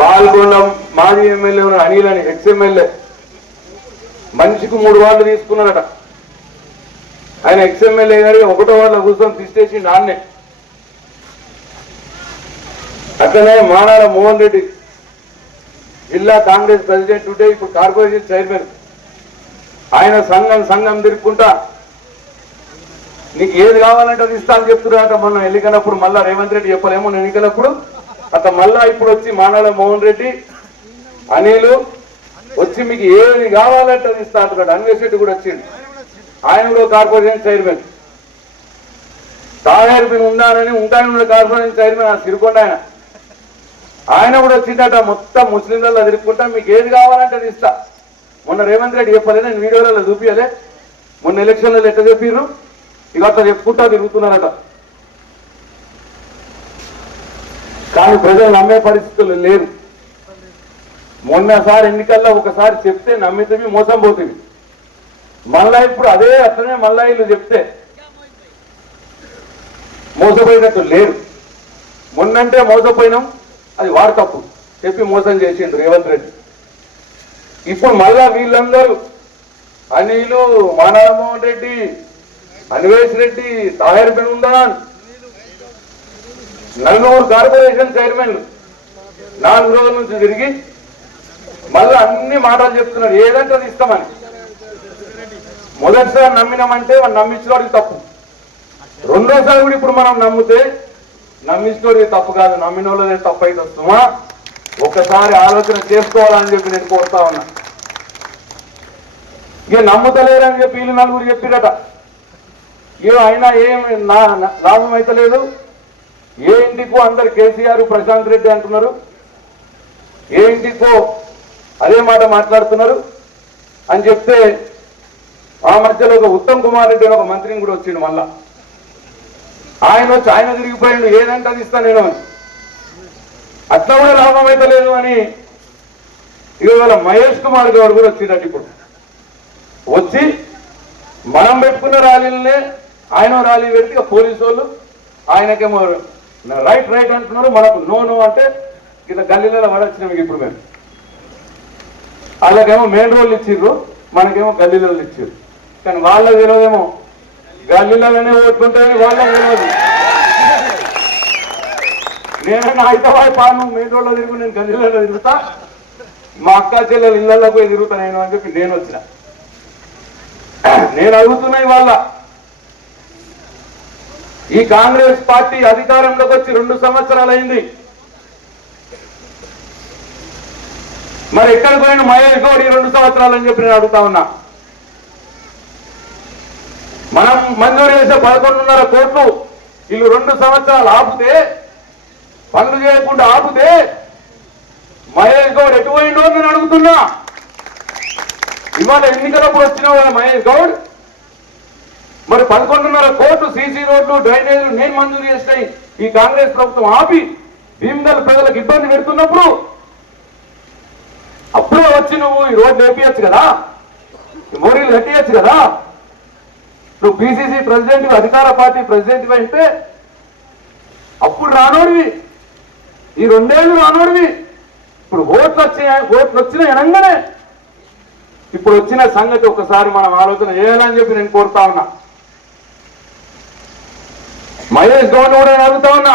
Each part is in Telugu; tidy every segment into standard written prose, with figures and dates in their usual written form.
బాల్గొండ మాజీ ఎమ్మెల్యే ఉన్న అనిల్ అని ఎక్స్ఎమ్మెల్యే మనిషికి 3 వార్డులు తీసుకున్నారట. ఆయన ఎక్స్ఎమ్మెల్యే గారి 1వ వార్డులో కూర్చొని తీసేసి నాన్నే. అట్లనే మానాల మోహన్ రెడ్డి జిల్లా కాంగ్రెస్ ప్రెసిడెంట్ ఉంటే ఇప్పుడు కార్పొరేషన్ చైర్మన్. ఆయన సంఘం తిరుక్కుంటా నీకు ఏది కావాలంటే అది ఇస్తా అని చెప్తున్నారట. మొన్న ఎన్నికలప్పుడు మళ్ళా రేవంత్ రెడ్డి చెప్పలేమో ఎన్నికలప్పుడు అట్లా మళ్ళా ఇప్పుడు వచ్చి మానాల మోహన్ రెడ్డి అనిలు వచ్చి మీకు ఏది కావాలంటే అది ఇస్తా అంటున్నాడు. అన్వేష్ రెడ్డి కూడా వచ్చిండు, ఆయన కూడా కార్పొరేషన్ చైర్మన్. తాహేర్ బిన్ ఉండాలని ఉంటాయని కార్పొరేషన్ చైర్మన్ ఆ సిరికొండ ఆయన కూడా వచ్చిందట. మొత్తం ముస్లింలలో తిరుక్కుంటా మీకు ఏది కావాలంటే అది ఇస్తా. మొన్న రేవంత్ రెడ్డి చెప్పలే, నేను వీడియోలలో చూపించలే, మొన్న ఎలక్షన్లలో ఎట్లా చెప్పిర్రు, ఇక అట్లా చెప్పుకుంటా తిరుగుతున్నారట. కానీ ప్రజలు నమ్మే పరిస్థితులు లేరు. మొన్నసారి ఎన్నికల్లో ఒకసారి చెప్తే నమ్మితే మోసం పోతుంది. మళ్ళా ఇప్పుడు అదే అట్లనే మళ్ళా వీళ్ళు చెప్తే మోసపోయినట్టు లేరు. మొన్నంటే మోసపోయినాం, అది వాడు తప్పు చెప్పి మోసం చేసిండు రేవంత్ రెడ్డి. ఇప్పుడు మళ్ళా వీళ్ళందరూ అనిలు, మానవమోహన్ రెడ్డి, అన్వేష్ రెడ్డి, తాహేర్ బిన్ ఉందాన్, నలుగురు కార్పొరేషన్ చైర్మన్లు 4 రోజుల నుంచి తిరిగి మళ్ళీ అన్ని మాటలు చెప్తున్నారు ఏదంటే అది ఇస్తామని. మొదటిసారి నమ్మినామంటే మనం నమ్మించడానికి తప్పు. రెండోసారి కూడా ఇప్పుడు మనం నమ్మితే నమ్మించడానికి తప్పు కాదు, నమ్మిన వాళ్ళదే తప్పు అయితే వస్తామా ఒకసారి ఆలోచన చేసుకోవాలని చెప్పి నేను కోరుతా ఉన్నా. ఇక నమ్ముతలేరని చెప్పి వీళ్ళు 4 చెప్పిరట. ఇక అయినా ఏం లాభం అయితే లేదు. ఏ ఇంటికో అందరు కేసీఆర్ ప్రశాంత్ రెడ్డి అంటున్నారు, ఏ ఇంటికో అదే మాట మాట్లాడుతున్నారు అని చెప్తే ఆ మధ్యలో ఒక ఉత్తమ్ కుమార్ రెడ్డి అని ఒక మంత్రిని కూడా వచ్చిండు. మళ్ళా ఆయన వచ్చి ఆయన తిరిగిపోయిండు ఏదంటే అది ఇస్తా నేను అని. అట్లా కూడా లాభం అయితే లేదు అని ఇవాళ మహేష్ కుమార్ గౌడ్ కూడా వచ్చినట్టు ఇప్పుడు వచ్చి మనం పెట్టుకున్న ర్యాలీలనే ఆయన ర్యాలీ పెట్టి పోలీసు వాళ్ళు ఆయనకేమో రైట్ అంటున్నారు, మనకు నో అంటే ఇట్లా గల్లీలలో పడొచ్చినాం. ఇప్పుడు మేము వాళ్ళకేమో మెయిన్ రోడ్లు ఇచ్చిర్రు, మనకేమో గల్లీలలో ఇచ్చిర్రు. కానీ వాళ్ళకి తెలియదేమో గల్లీలలోనే ఓట్లుంటాయని వాళ్ళకి తెలియదు. నేనైనా హైదరాబాద్ పాను మెయిన్ రోడ్లో తిరుగు, నేను గల్లీలలో తిరుగుతా, మా అక్క చెల్లెలు ఇళ్లలో పోయి తిరుగుతా నేను అని చెప్పి నేను వచ్చిన. నేను అడుగుతున్నాయి వాళ్ళ ఈ కాంగ్రెస్ పార్టీ అధికారంలోకి వచ్చి 2 సంవత్సరాలు అయింది. మరి ఎక్కడ పోయిన మహేష్ గౌడ్ ఈ 2 సంవత్సరాలు అని చెప్పి నేను అడుగుతా ఉన్నా. మనం మంజూరు చేసే 11.5 కోట్లు వీళ్ళు 2 సంవత్సరాలు ఆపితే, పనులు చేయకుండా ఆపితే మహేష్ గౌడ్ ఎటు పోయిండో నేను అడుగుతున్నా. ఇవాళ ఎన్నికలప్పుడు వచ్చినావు కదా మహేష్ గౌడ్, మరి 11.5 కోట్లు సీసీ రోడ్లు డ్రైనేజీలు నేను మంజూరు చేస్తాయి ఈ కాంగ్రెస్ ప్రభుత్వం ఆపి భీమగల్ ప్రజలకు ఇబ్బంది పెడుతున్నప్పుడు అప్పుడే వచ్చి నువ్వు ఈ రోడ్డు వేపించచ్చు కదా, ఈ మోరీలు కట్టియచ్చు కదా. నువ్వు పిసిసి ప్రెసిడెంట్, అధికార పార్టీ ప్రెసిడెంట్ అయితే అప్పుడు రానోడివి, ఈ 2 ఏళ్ళు రానోడివి. ఇప్పుడు ఓట్లు వచ్చిన ఎనంగానే ఇప్పుడు వచ్చిన సంగతి ఒకసారి మనం ఆలోచన చేయాలని చెప్పి నేను కోరుతా ఉన్నా. మహేష్ గౌడ్ కూడా నేను అడుగుతా ఉన్నా.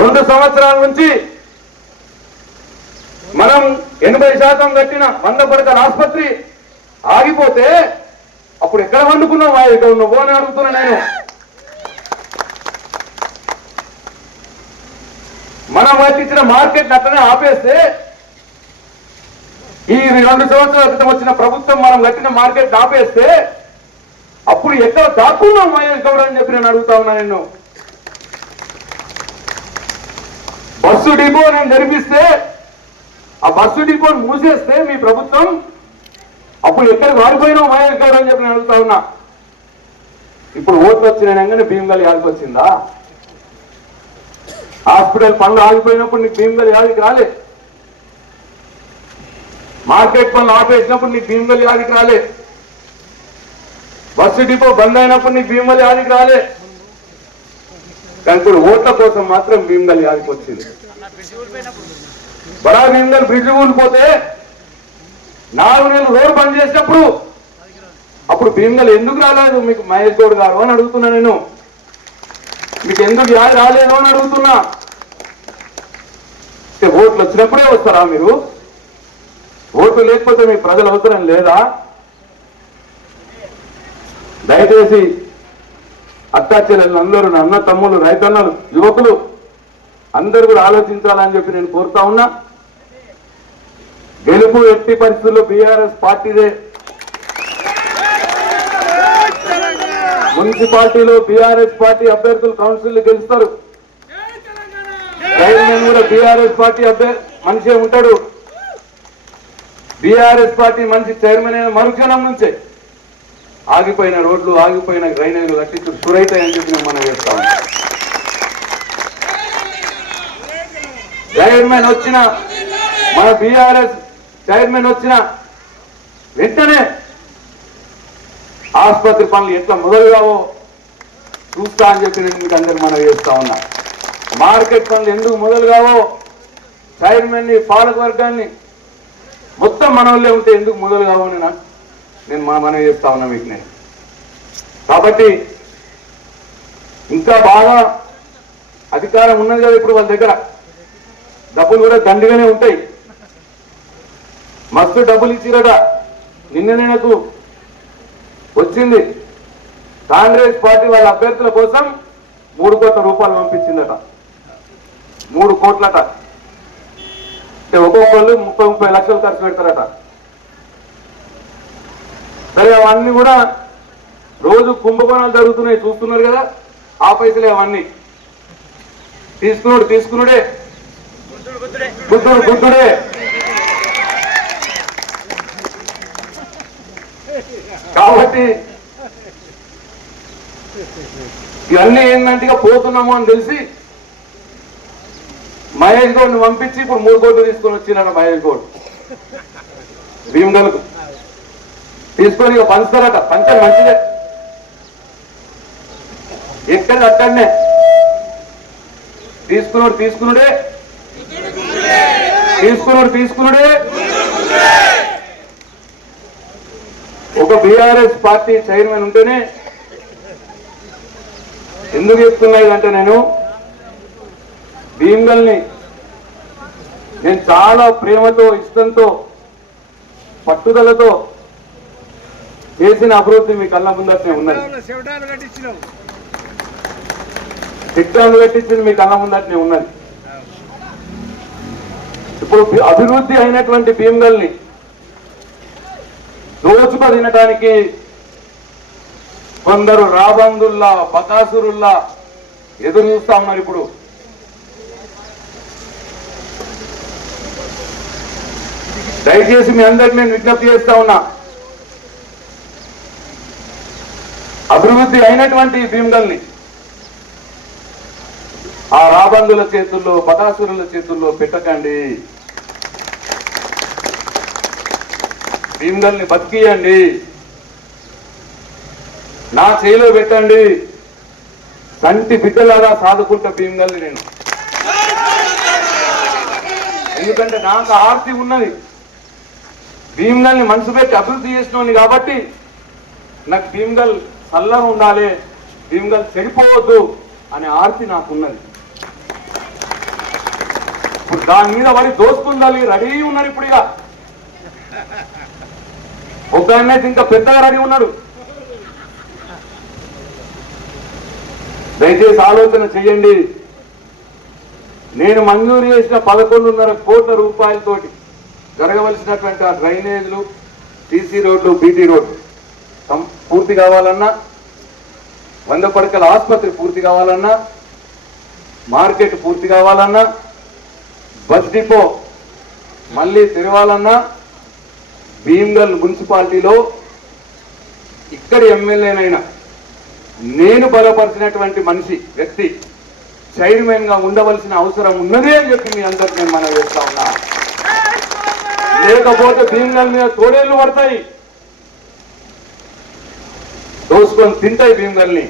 2 సంవత్సరాల నుంచి మనం 80% కట్టిన 100 పడకల ఆసుపత్రి ఆగిపోతే అప్పుడు ఎక్కడ వండుకున్నావు మహేష్ గౌడ్ నువ్వు అని అడుగుతున్నా నేను. మనం కట్టించిన మార్కెట్ అట్లనే ఆపేస్తే ఈ 2 సంవత్సరాల క్రితం వచ్చిన ప్రభుత్వం మనం కట్టిన మార్కెట్ ఆపేస్తే అప్పుడు ఎక్కడ దాక్కున్నాం మహేష్ గౌడ్ అని చెప్పి నేను అడుగుతా ఉన్నా. నేను బస్సు డిపో నేను జరిపిస్తే ఆ బస్సు డిపోని మూసేస్తే మీ ప్రభుత్వం అప్పుడు ఎక్కడ వాడిపోయినావు మహేష్ గౌడ్ అని చెప్పి నేను అడుగుతా ఉన్నా. ఇప్పుడు ఓట్లు వచ్చినాయనగానే భీమగల్ యాదికి వచ్చిందా? హాస్పిటల్ పనులు ఆగిపోయినప్పుడు నీకు భీమగల్ యాదికి రాలే, మార్కెట్ పనులు ఆపేసినప్పుడు నీకు భీమగల్ యాదికి రాలే, బస్సు డిపో బంద్ అయినప్పుడు నీకు భీమగల్ యాదికి రాలే. కానీ ఇప్పుడు ఓట్ల కోసం మాత్రం భీమ్గల్ యాదికి వచ్చింది. బడా భీమ్గల్ బ్రిడ్జ్ కూలిపోతే 4 నెలలు రోడ్డు బంద్ చేసినప్పుడు అప్పుడు భీమ్గల్ ఎందుకు రాలేదు మీకు మహేష్ గౌడ్ గారు అని అడుగుతున్నా. నేను మీకు ఎందుకు యాది రాలేదు అని అడుగుతున్నా. ఓట్లు వచ్చినప్పుడే వస్తారా మీరు? ఓట్లు లేకపోతే మీకు ప్రజల అవసరం లేదా? దయచేసి అక్కా చెల్లెళ్ళు అందరూ, అన్న తమ్ముళ్ళు, రైతన్నలు, యువకులు అందరూ కూడా ఆలోచించాలని చెప్పి నేను కోరుతా ఉన్నా. గెలుపు ఎట్టి పరిస్థితుల్లో బీఆర్ఎస్ పార్టీదే. మున్సిపాలిటీలో బీఆర్ఎస్ పార్టీ అభ్యర్థులు కౌన్సిల్ గెలుస్తారు. చైర్మన్ కూడా బీఆర్ఎస్ పార్టీ మనిషే ఉంటాడు. బీఆర్ఎస్ పార్టీ మనిషి చైర్మన్ అయిన మరుక్షణం నుంచే ఆగిపోయిన రోడ్లు, ఆగిపోయిన డ్రైనేజీలు కట్టించు సురైతాయని చెప్పి నేను మనం చేస్తాం. చైర్మన్ వచ్చిన మన బీఆర్ఎస్ చైర్మన్ వచ్చిన వెంటనే ఆసుపత్రి పనులు ఎట్లా మొదలు కావో చూస్తా అని చెప్పి నేను మీకు అందరు మనం చేస్తా ఉన్నా. మార్కెట్ పనులు ఎందుకు మొదలు కావో, చైర్మన్ని, పాలక వర్గాన్ని మొత్తం మనవల్లే ఉంటే ఎందుకు మొదలు కావని నేను మనం చేస్తా ఉన్నా మీకు. నేను కాబట్టి ఇంకా బాగా అధికారం ఉన్నది కదా ఇప్పుడు వాళ్ళ దగ్గర. డబ్బులు కూడా దండిగానే ఉంటాయి. మస్తు డబ్బులు ఇచ్చిరట. నిన్ననే నాకు వచ్చింది. కాంగ్రెస్ పార్టీ వాళ్ళ అభ్యర్థుల కోసం 3 కోట్ల రూపాయలు పంపించిందట. 3 కోట్లట. అంటే ఒక్కొక్కళ్ళు 30-30 లక్షలు ఖర్చు పెడతారట. సరే, అవన్నీ కూడా రోజు కుంభకోణాలు జరుగుతున్నాయి, చూస్తున్నారు కదా. ఆ పైసలే అవన్నీ. తీసుకున్నాడే బుద్ధుడే. కాబట్టి ఇవన్నీ ఏంటంటే పోతున్నాము అని తెలిసి మహేష్ గౌడ్ని పంపించి ఇప్పుడు 3 కోట్లు తీసుకొని వచ్చినాడు. మహేష్ గౌడ్ భీమ్గల్కు తీసుకొని ఇక పంచుతారట. పంచం మంచిదే, ఎక్కడ అక్కడనే తీసుకున్నాడే. ఒక బీఆర్ఎస్ పార్టీ చైర్మన్ ఉంటేనే ఎందుకు చెప్తున్నాయి అంటే, నేను భీమ్గల్ని నేను చాలా ప్రేమతో, ఇష్టంతో, పట్టుదలతో చేసిన అభివృద్ధి మీ కళ్ళ ముందరనే ఉన్నది. చిట్టాలు కట్టించింది మీ కళ్ళ ముందరనే ఉన్నది. ఇప్పుడు అభివృద్ధి అయినటువంటి భీమ్గల్ని దోచుకు తినడానికి కొందరు రాబందుల్లా, బకాసురుల్లా ఎదురు చూస్తా ఉన్నారు. ఇప్పుడు దయచేసి మీ అందరికి నేను విజ్ఞప్తి చేస్తా ఉన్నా. అభివృద్ధి అయినటువంటి భీమ్గల్ని ఆ రాబందుల చేతుల్లో, బకాసురుల చేతుల్లో పెట్టకండి. భీమ్గల్ని బతికియండి, నా చేతిలో పెట్టండి. కంటి బిడ్డలాగా సాదుకుంటా భీమ్గల్ని నేను. ఎందుకంటే నాకు ఆర్తి ఉన్నది. భీమ్గల్ని మనసు పెట్టి అభివృద్ధి చేసినోని కాబట్టి నాకు భీమ్గల్ చల్లగా ఉండాలి, భీమ్గల్ చెడిపోవద్దు అనే ఆర్తి నాకున్నది. ఇప్పుడు దాని మీద పడి దోసుకుండాలి రెడీ ఉన్నారు. ఇప్పుడు ఇక ఒక ఆయన ఇంకా పెద్దగా రెడీ ఉన్నాడు. దయచేసి ఆలోచన చెయ్యండి. నేను మంజూరు చేసిన 11.5 కోట్ల రూపాయలతోటి జరగవలసినటువంటి ఆ డ్రైనేజీలు, సీసీ రోడ్లు, బీటీ రోడ్లు పూర్తి కావాలన్నా, 100 పడకల ఆసుపత్రి పూర్తి కావాలన్నా, మార్కెట్ పూర్తి కావాలన్నా, బస్ డిపో మళ్ళీ తెరవాలన్నా, భీమ్గల్ మున్సిపాలిటీలో ఇక్కడి ఎమ్మెల్యేనైనా నేను బలపరిచినటువంటి వ్యక్తి చైర్మన్ గా ఉండవలసిన అవసరం ఉన్నది అని చెప్పి మీ అందరికి నేను మనం చేస్తా ఉన్నా. లేకపోతే భీమ్గల్ మీద తోడేళ్లు పడతాయి, దోసుకొని తింటాయి భీమ్గల్ని.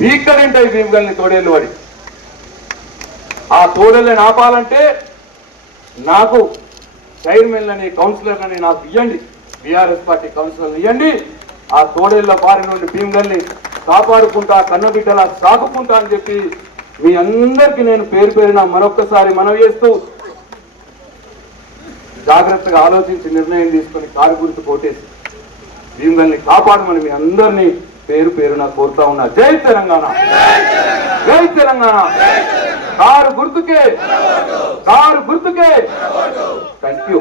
వీక్కడింటాయి భీమగల్ని తోడేళ్ళు పడి. ఆ తోడేళ్ళని ఆపాలంటే నాకు చైర్మన్లని కౌన్సిలర్లని నాకు ఇవ్వండి, బీఆర్ఎస్ పార్టీ కౌన్సిలర్లు ఇవ్వండి. ఆ తోడేళ్ల బారి నుండి భీమగల్ని కాపాడుకుంటా, కన్నబిడ్డలా సాగుకుంటా అని చెప్పి మీ అందరికీ నేను పేరు పేరున మరొక్కసారి మనవి చేస్తూ జాగ్రత్తగా ఆలోచించి నిర్ణయం తీసుకొని కారు గుర్తు కోటేసి భీమగల్ని కాపాడమని మీ అందరినీ పేరు పేరున కోరుతా ఉన్నా. జై తెలంగాణ, జై తెలంగాణ. కారు గుర్తుకే, కారు గుర్తుకే. Thank you.